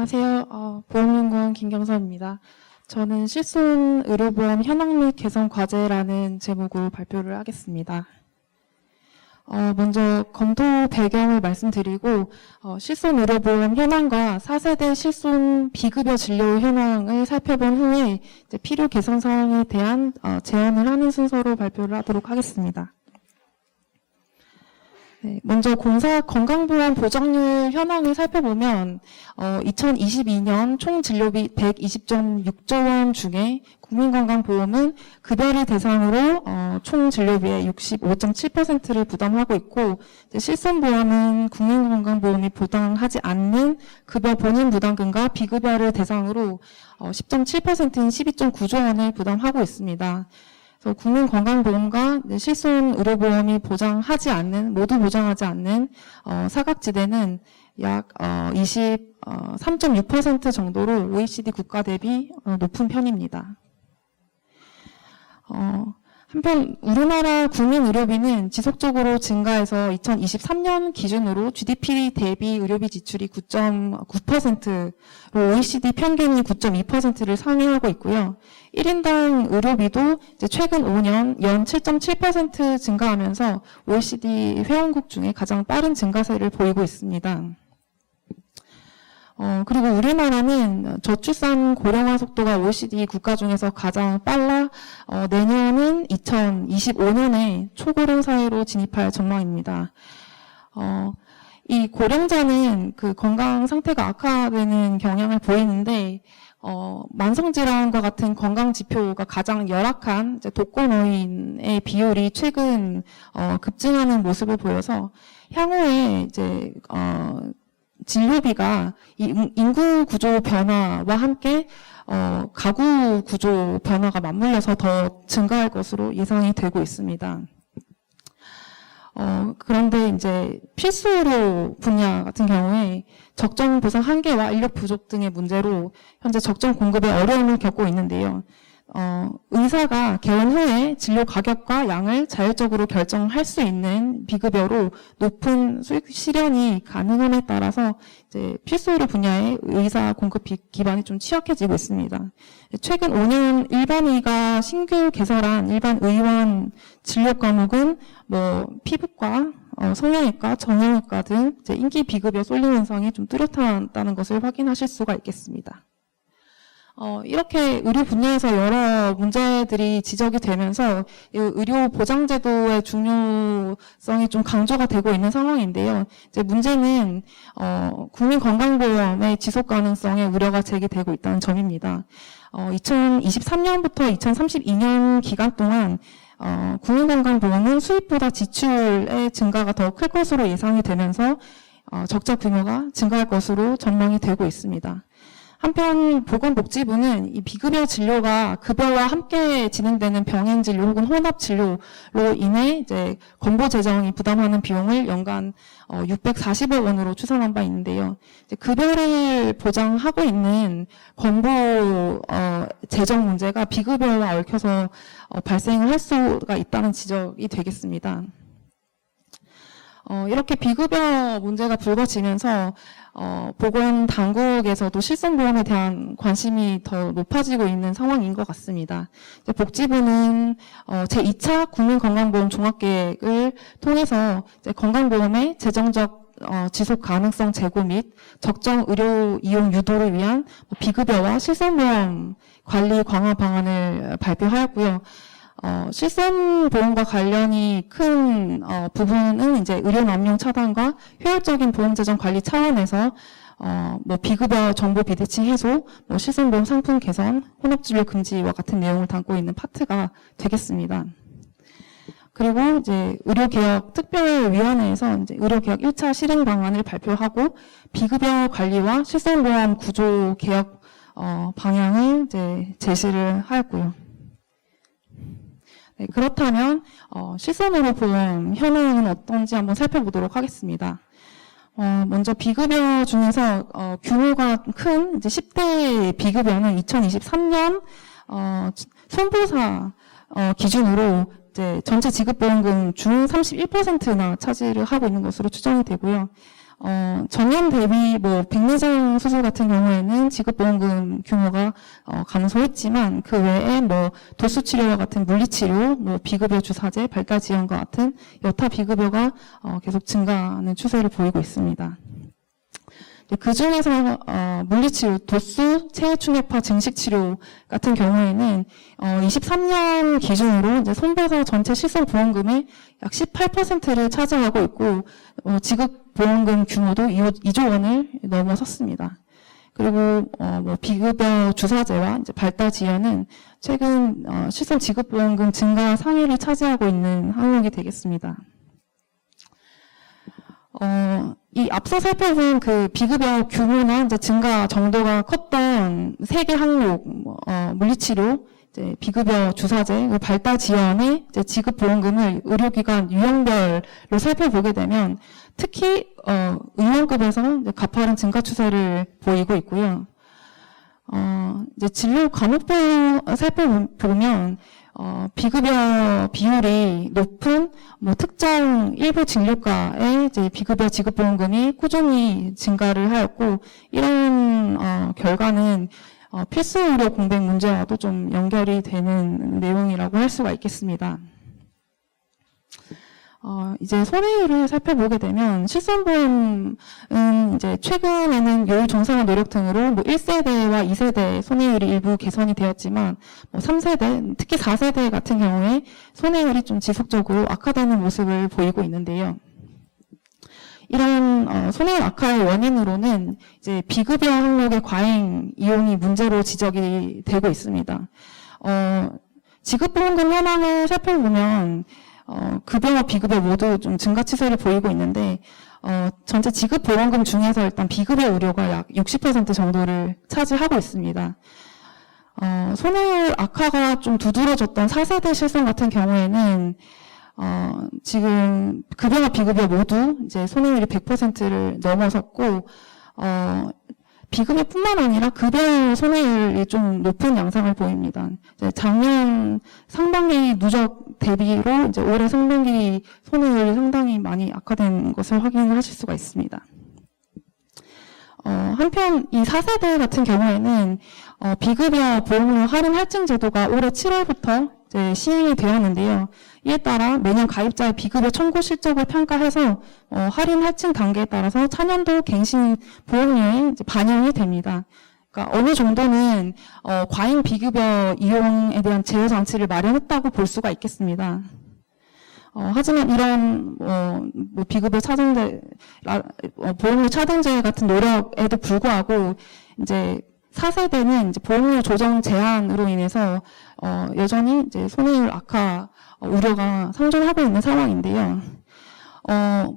안녕하세요. 보험연구원 김경선입니다. 저는 실손 의료보험 현황 및 개선 과제라는 제목으로 발표를 하겠습니다. 먼저 검토 배경을 말씀드리고 실손 의료보험 현황과 4세대 실손 비급여 진료 현황을 살펴본 후에 이제 필요 개선 사항에 대한 제안을 하는 순서로 발표를 하도록 하겠습니다. 네, 먼저 공사 건강보험 보장률 현황을 살펴보면 2022년 총 진료비 120.6조 원 중에 국민건강보험은 급여를 대상으로 총 진료비의 65.7%를 부담하고 있고, 실손보험은 국민건강보험이 부담하지 않는 급여 본인 부담금과 비급여를 대상으로 10.7%인 12.9조 원을 부담하고 있습니다. 그래서 국민건강보험과 실손 의료보험이 모두 보장하지 않는 사각지대는 약 23.6% 정도로 OECD 국가 대비 높은 편입니다. 한편 우리나라 국민의료비는 지속적으로 증가해서 2023년 기준으로 GDP 대비 의료비 지출이 9.9%로 OECD 평균이 9.2%를 상회하고 있고요. 1인당 의료비도 이제 최근 5년 연 7.7% 증가하면서 OECD 회원국 중에 가장 빠른 증가세를 보이고 있습니다. 그리고 우리나라는 저출산 고령화 속도가 OECD 국가 중에서 가장 빨라 내년은 2025년에 초고령 사회로 진입할 전망입니다. 이 고령자는 그 건강 상태가 악화되는 경향을 보이는데 만성질환과 같은 건강 지표가 가장 열악한 이제 독거노인의 비율이 최근 급증하는 모습을 보여서 향후에 이제 진료비가 인구 구조 변화와 함께 가구 구조 변화가 맞물려서 더 증가할 것으로 예상이 되고 있습니다. 그런데 이제 필수의료 분야 같은 경우에 적정 보상 한계와 인력 부족 등의 문제로 현재 적정 공급에 어려움을 겪고 있는데요. 의사가 개원 후에 진료 가격과 양을 자율적으로 결정할 수 있는 비급여로 높은 수익 실현이 가능함에 따라서 이제 필수의료 분야의 의사 공급 기반이 좀 취약해지고 있습니다. 최근 5년 일반의가 신규 개설한 일반 의원 진료 과목은 피부과, 성형외과, 정형외과 등 이제 인기 비급여 쏠림 현상이 좀 뚜렷하다는 것을 확인하실 수가 있겠습니다. 이렇게 의료 분야에서 여러 문제들이 지적이 되면서 의료 보장제도의 중요성이 좀 강조가 되고 있는 상황인데요. 이제 문제는 국민건강보험의 지속 가능성에 우려가 제기되고 있다는 점입니다. 2023년부터 2032년 기간 동안 국민건강보험은 수입보다 지출의 증가가 더 클 것으로 예상이 되면서 적자 규모가 증가할 것으로 전망이 되고 있습니다. 한편 보건복지부는 이 비급여 진료가 급여와 함께 진행되는 병행 진료 혹은 혼합 진료로 인해 이제 건보 재정이 부담하는 비용을 연간 640억 원으로 추산한 바 있는데요. 이제 급여를 보장하고 있는 건보 재정 문제가 비급여와 얽혀서 발생을 할 수가 있다는 지적이 되겠습니다. 이렇게 비급여 문제가 불거지면서 보건당국에서도 실손보험에 대한 관심이 더 높아지고 있는 상황인 것 같습니다. 복지부는 제2차 국민건강보험 종합계획을 통해서 이제 건강보험의 재정적 지속 가능성 제고 및 적정 의료 이용 유도를 위한 비급여와 실손보험 관리 강화 방안을 발표하였고요. 실손보험과 관련이 큰 부분은 이제 의료 남용 차단과 효율적인 보험재정 관리 차원에서 비급여 정보 비대칭 해소, 실손보험 상품 개선, 혼합진료 금지와 같은 내용을 담고 있는 파트가 되겠습니다. 그리고 이제 의료개혁 특별위원회에서 이제 의료개혁 1차 실행 방안을 발표하고 비급여 관리와 실손보험 구조 개혁 방향을 이제 제시를 하였고요. 네, 그렇다면 실손의료보험 현황은 어떤지 한번 살펴보도록 하겠습니다. 먼저 비급여 중에서 규모가 큰 이제 10대 비급여는 2023년 손보사 기준으로 이제 전체 지급보험금 중 31%나 차지를 하고 있는 것으로 추정이 되고요. 전년 대비 뭐 백내장 수술 같은 경우에는 지급보험금 규모가 감소했지만 그 외에 뭐 도수 치료와 같은 물리치료, 뭐 비급여 주사제, 발달 지원과 같은 여타 비급여가 계속 증가하는 추세를 보이고 있습니다. 그 중에서 물리치료, 도수, 체외충격파 증식치료 같은 경우에는 23년 기준으로 이제 손배사 전체 실손보험금의 약 18%를 차지하고 있고 지급보험금 규모도 2조 원을 넘어섰습니다. 그리고 뭐 비급여 주사제와 이제 발달 지원은 최근 실손 지급보험금 증가 상위를 차지하고 있는 항목이 되겠습니다. 이 앞서 살펴본 그 비급여 규모나 이제 증가 정도가 컸던 세 개 항목, 물리치료, 이제 비급여 주사제, 발달 지원의 이제 지급 보험금을 의료기관 유형별로 살펴보게 되면 특히 의원급에서 이제 가파른 증가 추세를 보이고 있고요. 이제 진료 과목별 살펴보면 비급여 비율이 높은 뭐 특정 일부 진료과의 이제 비급여 지급보험금이 꾸준히 증가를 하였고 이런 결과는 필수 의료 공백 문제와도 좀 연결이 되는 내용이라고 할 수가 있겠습니다. 이제 손해율을 살펴보게 되면 실손보험은 이제 최근에는 요율 정상화 노력 등으로 뭐 1세대와 2세대 손해율이 일부 개선이 되었지만 뭐 3세대, 특히 4세대 같은 경우에 손해율이 좀 지속적으로 악화되는 모습을 보이고 있는데요. 이런 손해율 악화의 원인으로는 이제 비급여 항목의 과잉 이용이 문제로 지적이 되고 있습니다. 지급보험금 현황을 살펴보면 급여와 비급여 모두 좀 증가 추세를 보이고 있는데 전체 지급보험금 중에서 일단 비급여 의료가 약 60% 정도를 차지하고 있습니다. 손해율 악화가 좀 두드러졌던 4세대 실손 같은 경우에는 지금 급여와 비급여 모두 이제 손해율이 100%를 넘어섰고 비급여뿐만 아니라 급여 손해율이 좀 높은 양상을 보입니다. 이제 작년 상반기 누적 대비로 이제 올해 상반기 손해율이 상당히 많이 악화된 것을 확인하실 수가 있습니다. 한편 이 4세대 같은 경우에는 비급여 보험료 할인 할증 제도가 올해 7월부터 이제 시행이 되었는데요. 이에 따라 매년 가입자의 비급여 청구 실적을 평가해서 할인 할증 단계에 따라서 차년도 갱신 보험료에 이제 반영이 됩니다. 그러니까 어느 정도는 과잉 비급여 이용에 대한 제어 장치를 마련했다고 볼 수가 있겠습니다. 하지만 이런 뭐 비급여 차등제, 보험료 차등제 같은 노력에도 불구하고 이제 4세대는 이제 보험료 조정 제한으로 인해서 여전히 이제 손해율 악화 우려가 상존하고 있는 상황인데요.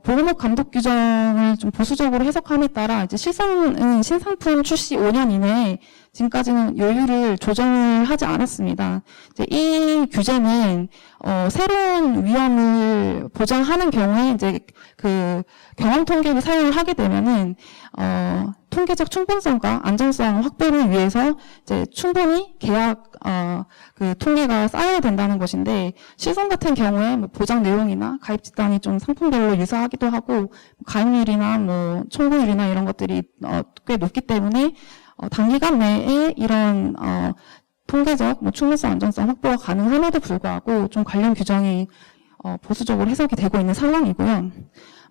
보험업 감독 규정을 좀 보수적으로 해석함에 따라 이제 실손은 신상품 출시 5년 이내에 지금까지는 요율을 조정을 하지 않았습니다. 이제 이 규제는 새로운 위험을 보장하는 경우에 이제 그 경험 통계를 사용을 하게 되면은 통계적 충분성과 안정성 확보를 위해서 이제 충분히 계약 그 통계가 쌓여야 된다는 것인데 실손 같은 경우에 뭐 보장 내용이나 가입 집단이 좀 상품별로 유사하기도 하고 가입률이나 뭐 청구율이나 이런 것들이 꽤 높기 때문에 단기간 내에 이런 통계적 뭐 충분성 안정성 확보가 가능함에도 불구하고 좀 관련 규정이 보수적으로 해석이 되고 있는 상황이고요.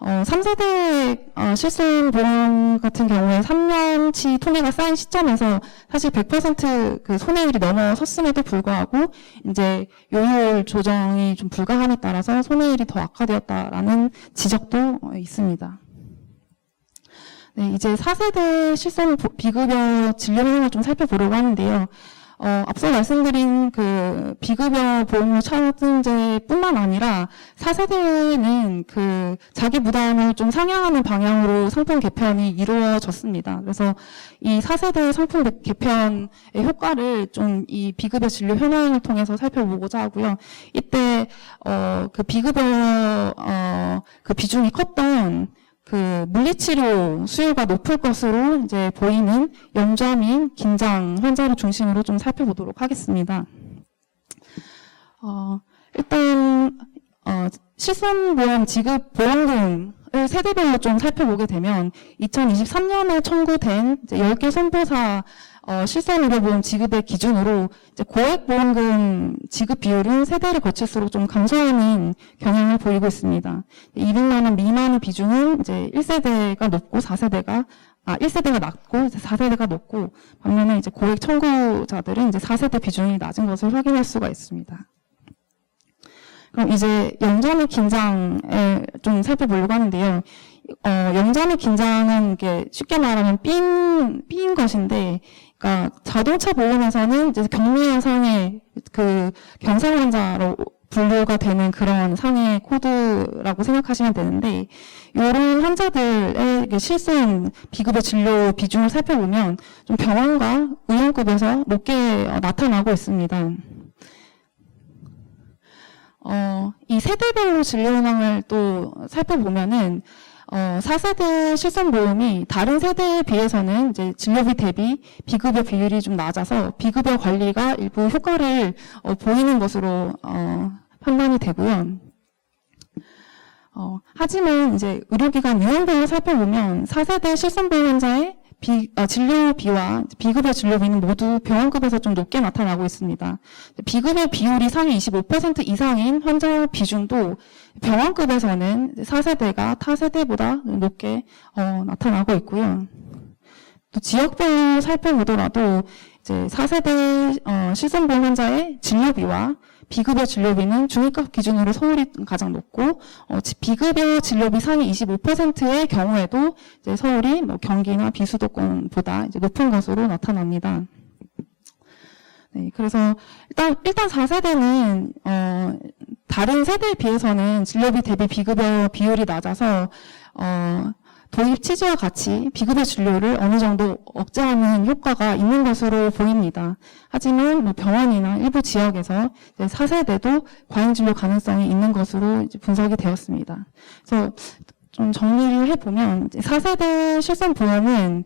3세대 실손보험 같은 경우에 3년치 통계가 쌓인 시점에서 사실 100% 손해율이 넘어섰음에도 불구하고 이제 요율 조정이 좀 불가함에 따라서 손해율이 더 악화되었다라는 지적도 있습니다. 네, 이제 4세대 실손 비급여 진료 현황을 좀 살펴보려고 하는데요. 앞서 말씀드린 그 비급여 보험료 차등제뿐만 아니라 4세대는 그 자기 부담을 좀 상향하는 방향으로 상품 개편이 이루어졌습니다. 그래서 이 4세대 상품 개편의 효과를 좀 이 비급여 진료 현황을 통해서 살펴보고자 하고요. 이때 그 비급여 그 비중이 컸던 그 물리치료 수요가 높을 것으로 이제 보이는 염좌 및 긴장 환자를 중심으로 좀 살펴보도록 하겠습니다. 일단 실손보험 지급 보험금을 세대별로 좀 살펴보게 되면 2023년에 청구된 이제 10개 손보사 실손의료보험 지급의 기준으로 이제 고액보험금 지급 비율은 세대를 거칠수록 좀 감소하는 경향을 보이고 있습니다. 200만 원 미만의 비중은 이제 1세대가 높고 1세대가 낮고 4세대가 높고, 반면에 이제 고액 청구자들은 이제 4세대 비중이 낮은 것을 확인할 수가 있습니다. 그럼 이제 영전의 긴장을 좀 살펴보려고 하는데요. 영전의 긴장은 이게 쉽게 말하면 B인 것인데, 그러니까 자동차 보험에서는 이제 경미한 상해 그 경상 환자로 분류가 되는 그런 상해 코드라고 생각하시면 되는데, 이런 환자들의 실손 비급여 진료 비중을 살펴보면 좀 병원과 의료급에서 높게 나타나고 있습니다. 이 세대별로 진료 현황을 또 살펴보면은 4세대 실손보험이 다른 세대에 비해서는 이제 진료비 대비 비급여 비율이 좀 낮아서 비급여 관리가 일부 효과를 보이는 것으로 판단이 되고요. 하지만 이제 의료기관 유형별로 살펴보면 4세대 실손보험 환자의 진료비와 비급여 진료비는 모두 병원급에서 좀 높게 나타나고 있습니다. 비급여 비율이 상위 25% 이상인 환자 비중도 병원급에서는 4세대가 타 세대보다 높게 나타나고 있고요. 또 지역별로 살펴보더라도 이제 4세대 실손보험 환자의 진료비와 비급여 진료비는 중위급 기준으로 서울이 가장 높고, 비급여 진료비 상위 25%의 경우에도 이제 서울이 뭐 경기나 비수도권보다 이제 높은 것으로 나타납니다. 네, 그래서 일단 4세대는 다른 세대에 비해서는 진료비 대비 비급여 비율이 낮아서 도입 취지와 같이 비급여 진료를 어느 정도 억제하는 효과가 있는 것으로 보입니다. 하지만 뭐 병원이나 일부 지역에서 4세대도 과잉 진료 가능성이 있는 것으로 이제 분석이 되었습니다. 그래서 좀 정리를 해보면 4세대 실손보험은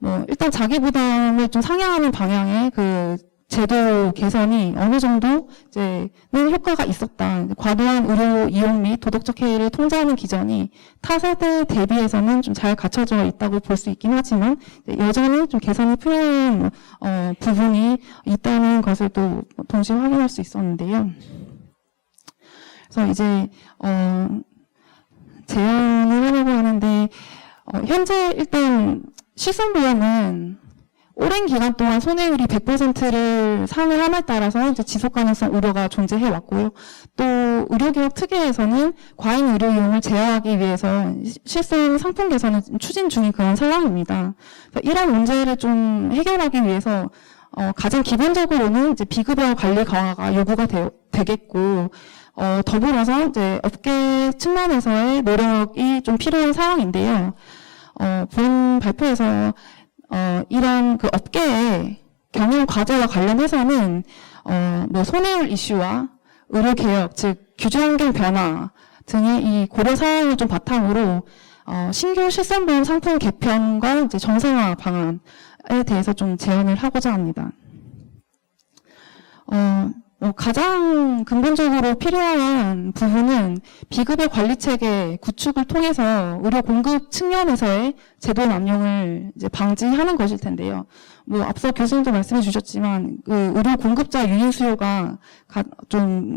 뭐 일단 자기 부담을 좀 상향하는 방향의 그 제도 개선이 어느 정도 이제는 효과가 있었다. 과도한 의료 이용 및 도덕적 해이를 통제하는 기전이 타 세대 대비해서는 좀 잘 갖춰져 있다고 볼 수 있긴 하지만 여전히 좀 개선이 필요한 부분이 있다는 것을 또 동시에 확인할 수 있었는데요. 그래서 이제 제안을 하려고 하는데 현재 일단 실손보험은 오랜 기간 동안 손해율이 100%를 상회함에 따라서 이제 지속 가능성 우려가 존재해 왔고요. 또 의료개혁 특위에서는 과잉 의료 이용을 제어하기 위해서 실손 상품 개선을 추진 중인 그런 상황입니다. 이런 문제를 좀 해결하기 위해서 가장 기본적으로는 이제 비급여 관리 강화가 요구가 되겠고, 더불어서 이제 업계 측면에서의 노력이 좀 필요한 상황인데요. 본 발표에서 이런 그 업계의 경영 과제와 관련해서는 뭐 손해율 이슈와 의료 개혁, 즉 규제 환경 변화 등의 이 고려 사항을 좀 바탕으로 신규 실손보험 상품 개편과 이제 정상화 방안에 대해서 좀 제안을 하고자 합니다. 가장 근본적으로 필요한 부분은 비급여 관리 체계 구축을 통해서 의료 공급 측면에서의 제도 남용을 이제 방지하는 것일 텐데요. 뭐 앞서 교수님도 말씀해 주셨지만 그 의료 공급자 유인 수요가 좀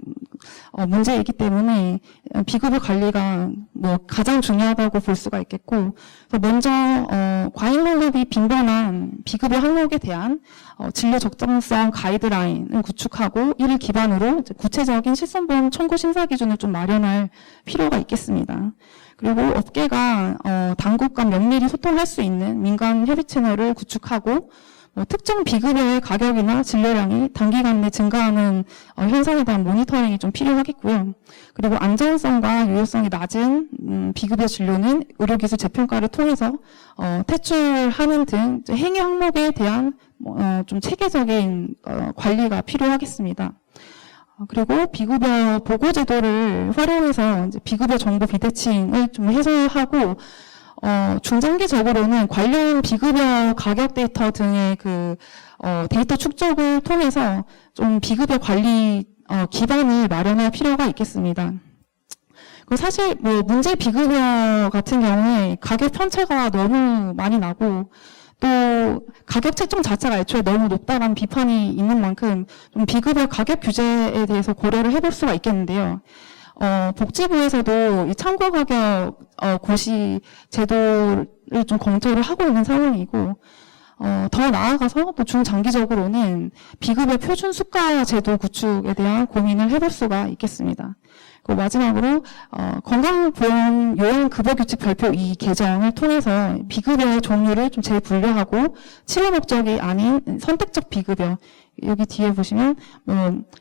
문제이기 때문에 비급여 관리가 뭐 가장 중요하다고 볼 수가 있겠고, 먼저 과잉 공급이 빈번한 비급여 항목에 대한 진료 적정성 가이드라인을 구축하고 이를 기반으로 이제 구체적인 실손보험 청구 심사 기준을 좀 마련할 필요가 있겠습니다. 그리고 업계가 당국 간 면밀히 소통할 수 있는 민간 협의 채널을 구축하고 특정 비급여의 가격이나 진료량이 단기간 내 증가하는 현상에 대한 모니터링이 좀 필요하겠고요. 그리고 안전성과 유효성이 낮은 비급여 진료는 의료기술 재평가를 통해서 퇴출하는 등 행위 항목에 대한 좀 체계적인 관리가 필요하겠습니다. 그리고 비급여 보고 제도를 활용해서 이제 비급여 정보 비대칭을 좀 해소하고 중장기적으로는 관련 비급여 가격 데이터 등의 그 데이터 축적을 통해서 좀 비급여 관리 기반을 마련할 필요가 있겠습니다. 그리고 사실 뭐 문제 비급여 같은 경우에 가격 편차가 너무 많이 나고 또 가격 책정 자체가 애초에 너무 높다는 비판이 있는 만큼 좀 비급여 가격 규제에 대해서 고려를 해볼 수가 있겠는데요. 복지부에서도 이 참고 가격 고시 제도를 좀 검토를 하고 있는 상황이고, 더 나아가서 또 중장기적으로는 비급여 표준 수가 제도 구축에 대한 고민을 해볼 수가 있겠습니다. 그리고 마지막으로 건강보험 요양급여규칙 별표 2 개정을 통해서 비급여의 종류를 좀 재분류하고 치료 목적이 아닌 선택적 비급여, 여기 뒤에 보시면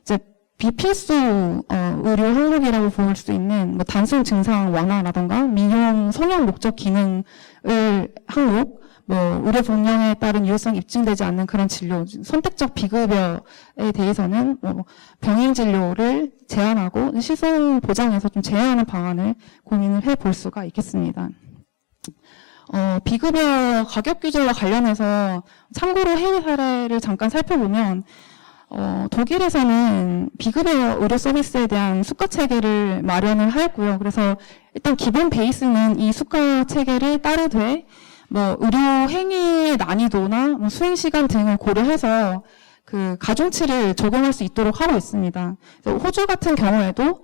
이제 비필수 의료 항목이라고 볼 수 있는 뭐 단순 증상 완화라던가 미용 성형 목적 기능을 항목, 뭐 의료 복령에 따른 유효성 입증되지 않는 그런 진료, 선택적 비급여에 대해서는 뭐 병행 진료를 제한하고 시송 보장에서 좀 제한하는 방안을 고민을 해볼 수가 있겠습니다. 비급여 가격 규제와 관련해서 참고로 해외 사례를 잠깐 살펴보면 독일에서는 비급여 의료 서비스에 대한 수가 체계를 마련을 하였고요. 그래서 일단 기본 베이스는 이 수가 체계를 따르되 뭐 의료 행위의 난이도나 뭐 수행 시간 등을 고려해서 그 가중치를 적용할 수 있도록 하고 있습니다. 호주 같은 경우에도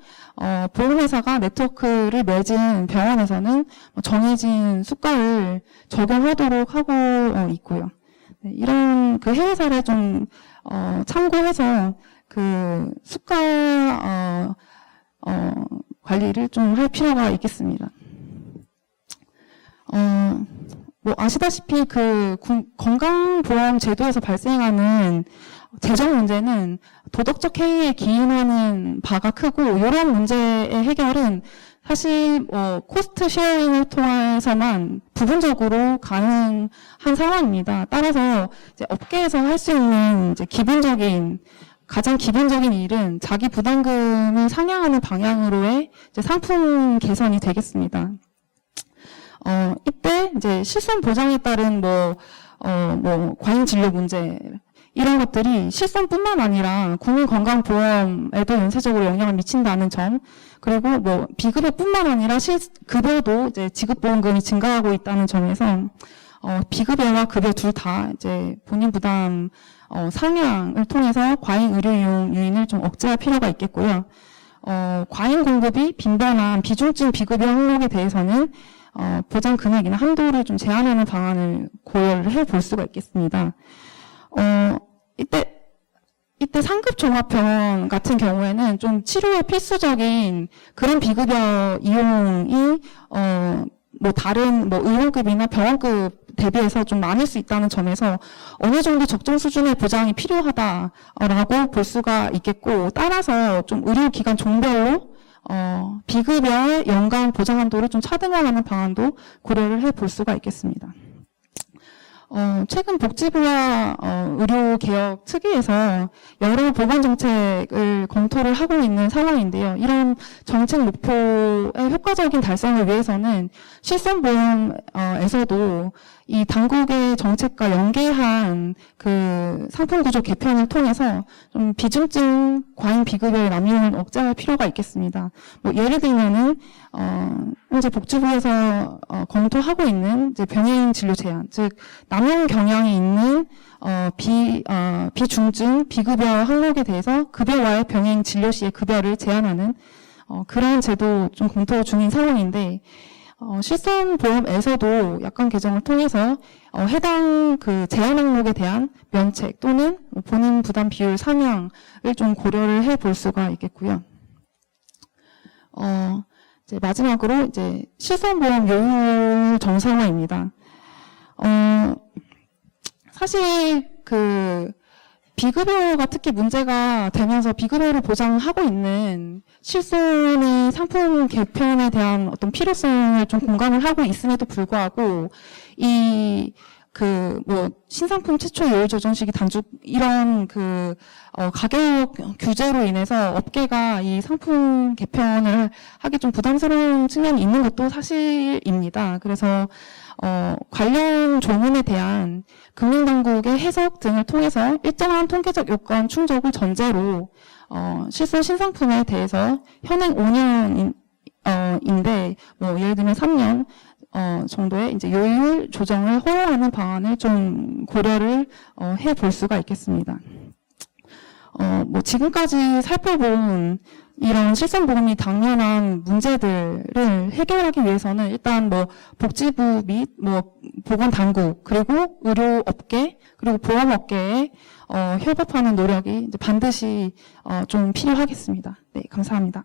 보험회사가 네트워크를 맺은 병원에서는 정해진 수가를 적용하도록 하고 있고요. 네, 이런 그 해외 사례 좀 참고해서 그 수가 관리를 좀 할 필요가 있겠습니다. 뭐 아시다시피 그 건강보험 제도에서 발생하는 재정 문제는 도덕적 해이에 기인하는 바가 크고, 이런 문제의 해결은 사실 코스트 쉐어링을 통해서만 부분적으로 가능한 상황입니다. 따라서 이제 업계에서 할 수 있는 이제 가장 기본적인 일은 자기 부담금을 상향하는 방향으로의 이제 상품 개선이 되겠습니다. 이때 이제 실손 보장에 따른 과잉 진료 문제, 이런 것들이 실손뿐만 아니라 국민건강보험에도 연쇄적으로 영향을 미친다는 점, 그리고 뭐 비급여뿐만 아니라 급여도 이제 지급보험금이 증가하고 있다는 점에서 비급여와 급여 둘 다 이제 본인 부담 상향을 통해서 과잉 의료 이용 요인을 좀 억제할 필요가 있겠고요. 과잉 공급이 빈번한 비중증 비급여 항목에 대해서는 보장 금액이나 한도를 좀 제한하는 방안을 고려를 해볼 수가 있겠습니다. 이때 상급 종합병원 같은 경우에는 좀 치료에 필수적인 그런 비급여 이용이 뭐 다른 뭐 의료급이나 병원급 대비해서 좀 많을 수 있다는 점에서 어느 정도 적정 수준의 보장이 필요하다라고 볼 수가 있겠고, 따라서 좀 의료기관 종별로 비급여의 연간 보장 한도를 좀 차등화하는 방안도 고려를 해볼 수가 있겠습니다. 최근 복지부와 의료개혁 특위에서 여러 보건 정책을 검토를 하고 있는 상황인데요. 이런 정책 목표의 효과적인 달성을 위해서는 실손보험에서도 이 당국의 정책과 연계한 그 상품구조 개편을 통해서 좀 비중증 과잉 비급여의 남용을 억제할 필요가 있겠습니다. 뭐 예를 들면은 현재 복지부에서 검토하고 있는 이제 병행 진료 제한, 즉 남용 경향이 있는 비중증 비급여 항목에 대해서 급여와의 병행 진료 시의 급여를 제한하는 그런 제도 좀 검토 중인 상황인데, 실손보험에서도 약관 개정을 통해서 해당 그 제한 항목에 대한 면책 또는 본인 부담 비율 상향을 좀 고려를 해볼 수가 있겠고요. 이제 마지막으로 이제 실손보험 요율 정상화입니다. 사실 그 비급여가 특히 문제가 되면서 비급여를 보장하고 있는 실손의 상품 개편에 대한 어떤 필요성을 좀 공감을 하고 있음에도 불구하고 신상품 최초 요율 조정 시기 단축 이런 가격 규제로 인해서 업계가 이 상품 개편을 하기 좀 부담스러운 측면이 있는 것도 사실입니다. 그래서 관련 조문에 대한 금융당국의 해석 등을 통해서 일정한 통계적 요건 충족을 전제로 실손 신상품에 대해서 현행 5년인데 뭐 예를 들면 3년 정도의 이제 요율 조정을 허용하는 방안을 좀 고려를 해볼 수가 있겠습니다. 뭐 지금까지 살펴본 이런 실손보험이 당면한 문제들을 해결하기 위해서는 일단 뭐 복지부 및 뭐 보건당국 그리고 의료업계 그리고 보험업계에 협업하는 노력이 이제 반드시 좀 필요하겠습니다. 네, 감사합니다.